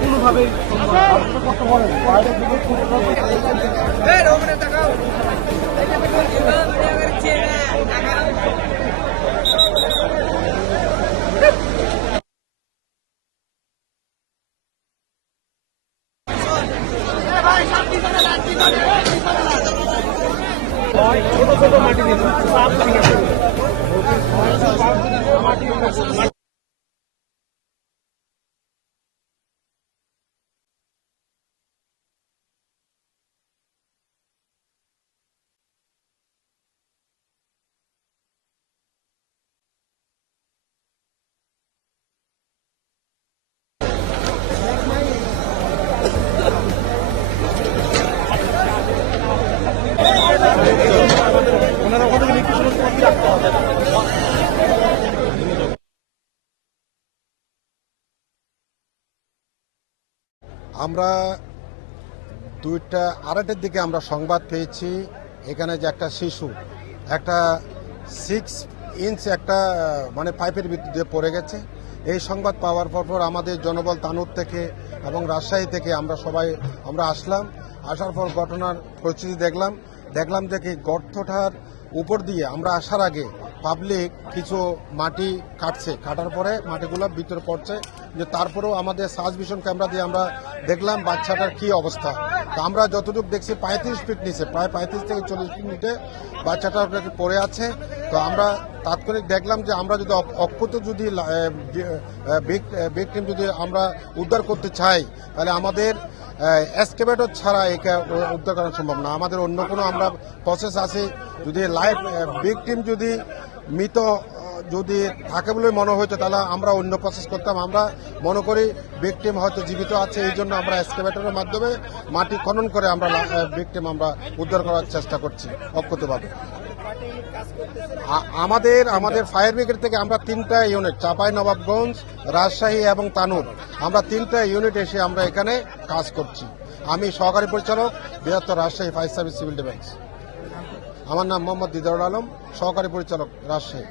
কোনোভাবেই ছোট ছোট মাটি ওনারা ওখানে একটু সময় রাখতে হবে। আমরা 2:30টার দিকে আমরা সংবাদ পেয়েছি এখানে যে একটা শিশু একটা 6 ইঞ্চ একটা মানে পাইপের ভিতর দিয়ে পড়ে গেছে। এই সংবাদ পাওয়ার পর আমাদের জনবল তানুর থেকে এবং রাজশাহী থেকে আমরা আসলাম। আসার পর ঘটনার পরিস্থিতি দেখলাম যে কি গর্তটার উপর দিয়ে আমরা আসার আগে পাবলিক কিছু মাটি কাটার পরে মাটিগুলো ভিতরে পড়ছে, যে তারপরেও আমাদের সার্চ ভিশন ক্যামেরা দিয়ে আমরা দেখলাম বাচ্চাটার কি অবস্থা। তো আমরা যতটুকু দেখছি 35 ফিট নিচে, প্রায় 35 থেকে 40 ফিট নিচে বাচ্চাটা পড়ে আছে। তো আমরা তাৎক্ষণিক দেখলাম যে আমরা যদি অক্ষত যদি ভিকটিম যদি আমরা উদ্ধার করতে চাই, তাহলে আমাদের এক্সকেভেটর ছাড়া একে উদ্ধার করা সম্ভব না। আমাদের অন্য কোনো আমরা প্রসেস আছে, যদি লাইভ ভিকটিম যদি মৃত যদি থাকে বলে মনে হইতো তাহলে আমরা অন্য প্রসেস করতাম। আমরা মনে করি ভিকটিম হয়তো জীবিত আছে, এই জন্য আমরা এক্সকেভেটরের মাধ্যমে মাটি খনন করে আমরা ভিকটিম আমরা উদ্ধার করার চেষ্টা করছি অক্ষতভাবে। আমাদের ফায়ার ব্রিগেড থেকে আমরা 3টা ইউনিট, চাঁপাইনবাবগঞ্জ, রাজশাহী এবং তানুর, আমরা 3টা ইউনিট এসে আমরা এখানে কাজ করছি। আমি সহকারী পরিচালক, বৃহত্তর Rajshahi fire service civil defence. আমার নাম মোহাম্মদ দিদারুল আলম, সহকারী পরিচালক, রাজশাহী।